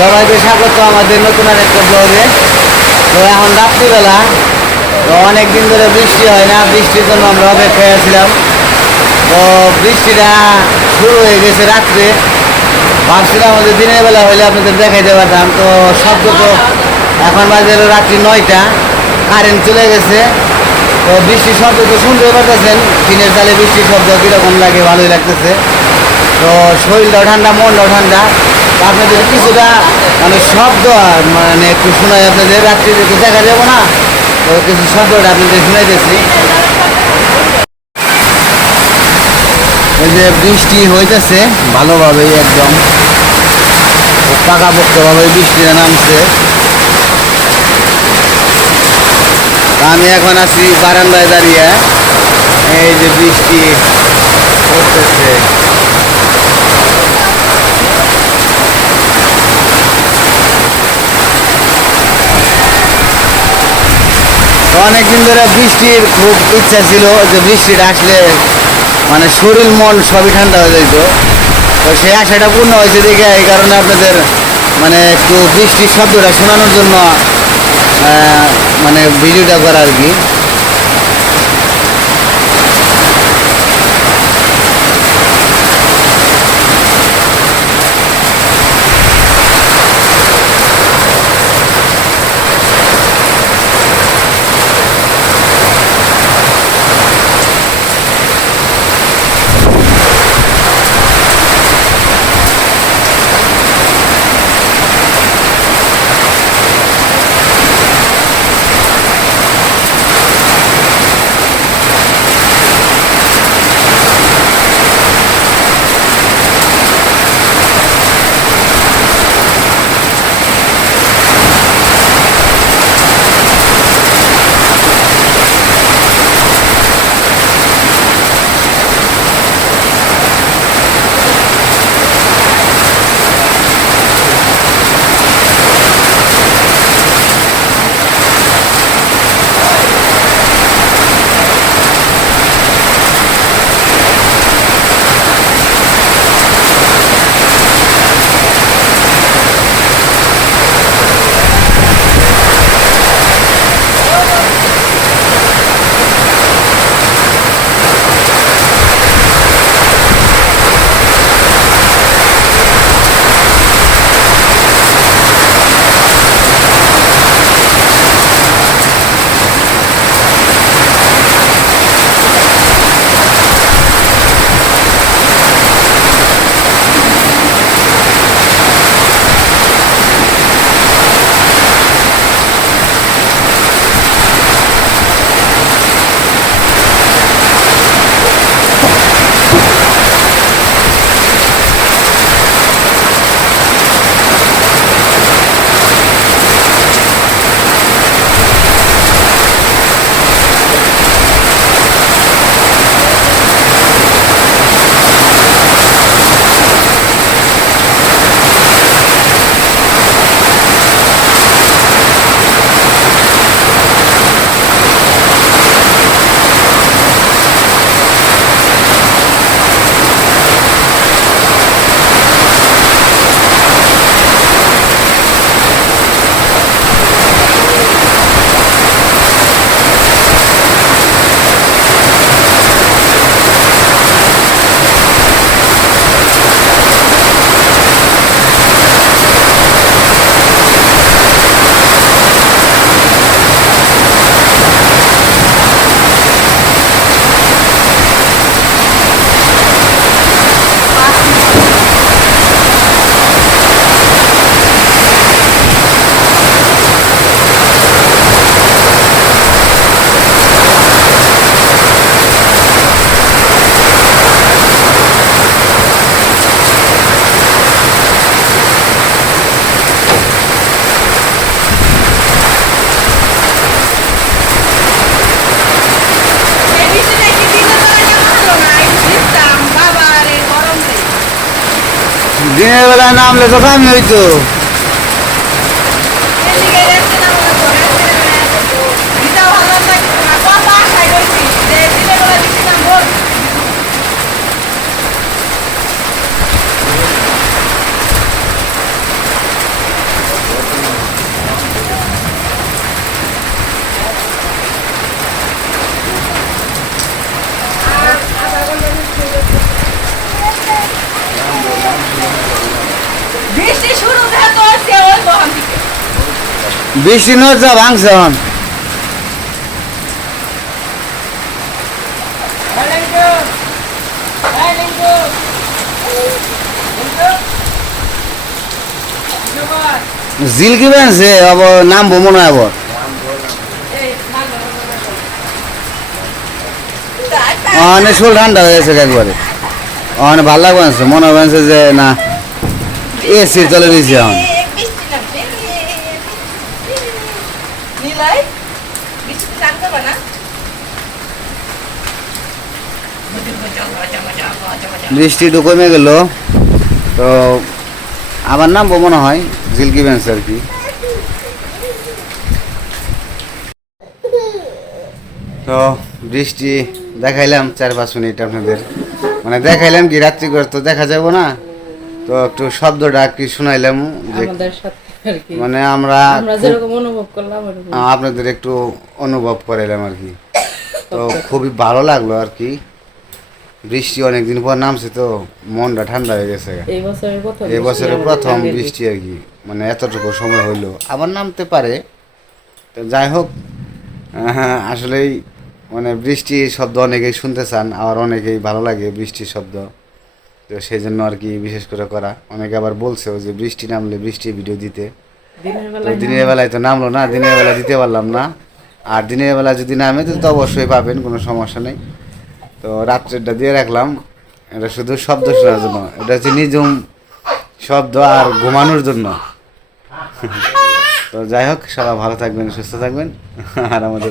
সবাইকে স্বাগত আমাদের নতুন আর একটা ব্লগে তো এখন রাত্রিবেলা, তো অনেক দিন ধরে বৃষ্টি হয় না, বৃষ্টির জন্য আমরা অপেক্ষায় আছিলাম। তো বৃষ্টিটা শুরু হয়ে গেছে রাত্রে। ভাবছিলাম আমাদের দিনের বেলা হলে আপনাদের দেখাইতে পারতাম। তো শব্দ তো এখন বাজে রাত্রি নয়টা কারেন্ট চলে গেছে। তো বৃষ্টির শব্দ তো শুনতে পারতেছেন, দিনের চালে বৃষ্টির শব্দ কীরকম লাগে, ভালোই লাগতেছে। তো শরীরটাও ঠান্ডা, মনটাও ঠান্ডা। আপনাদের কিছুটা মানে শব্দ মানে একটু শোনাই আপনাদের রাত্রি একটু দেখা যাব না। কিছু শব্দটা আপনাদের শুনাইতেছি। এই যে বৃষ্টি হইতেছে, ভালোভাবেই একদম। পাকাপোক্তভাবে বৃষ্টিটা নামছে। আমি এখন আছি বারান্দায় দাঁড়িয়ে। এই যে বৃষ্টি পড়তেছে অনেকদিন ধরে বৃষ্টির খুব ইচ্ছা ছিল যে বৃষ্টি আসলে মানে শরীর, মন সবই ঠান্ডা হয়ে যেত তো সেই আশাটা পূর্ণ হয়েছে দেখে এই কারণে আপনাদের মানে একটু বৃষ্টির শব্দটা শোনানোর জন্য মানে ভিডিওটা করা আর কি। দিনের বেলা নামলে তো কামি হইতো এদিকে রেস্টে নামো না, ঘরে রেস্টে নেমে আসো তো। ভিজা ভালো লাগছে না, কত আশায় রইছি যে দিনের বেলা বৃষ্টি নামবো। বৃষ্টি নয় যা জিল কি বেনছে? আব নামবো মনে হয় আবার। অনেক শোল ঠান্ডা হয়ে গেছে একবারে। অনেক ভালো লাগবে মনে হবে যে না এসির চলে দিয়েছি এখন। নিলাই বৃষ্টি চান করবে না? বৃষ্টি কমে গেল। তো আমার নাম মনে হয় জিলকি বেঞ্চ আর কি। তো বৃষ্টি দেখাইলাম চার পাঁচ মিনিট আপনাদের। মানে দেখাইলাম কি রাত্রি করে তো দেখা যাব না। তো একটু শব্দটা কি শোনাইলাম যে মানে আমরা আপনাদের একটু অনুভব করাইলাম আর কি। তো খুবই ভালো লাগল আর কি। বৃষ্টি অনেকদিন পর নামছে তো মনটা ঠান্ডা হয়ে গেছে। এই বছরের প্রথম বৃষ্টি আর কি। মানে এতটুকু সময় হইল। আবার নামতে পারে। তো যাই হোক আসলেই মানে বৃষ্টির শব্দ অনেকেই শুনতে চান আর অনেকেই ভালো লাগে বৃষ্টির শব্দ। তো সেই জন্য আর কি বিশেষ করে করা। অনেকে আবার বলছেও যে বৃষ্টি নামলে বৃষ্টির ভিডিও দিতে। দিনের তো বেলায় দিনের বেলায় তো নামলো না দিনের বেলা দিতে পারলাম না। আর দিনের বেলা যদি নামে তো তো অবশ্যই পাবেন কোনো সমস্যা নেই। তো রাত্রেরটা দিয়ে রাখলাম। এটা শুধু শব্দ শোনার জন্য এটা হচ্ছে নিজুম শব্দ আর ঘুমানোর জন্য। তো যাই হোক সবাই ভালো থাকবেন সুস্থ থাকবেন। আর আমাদের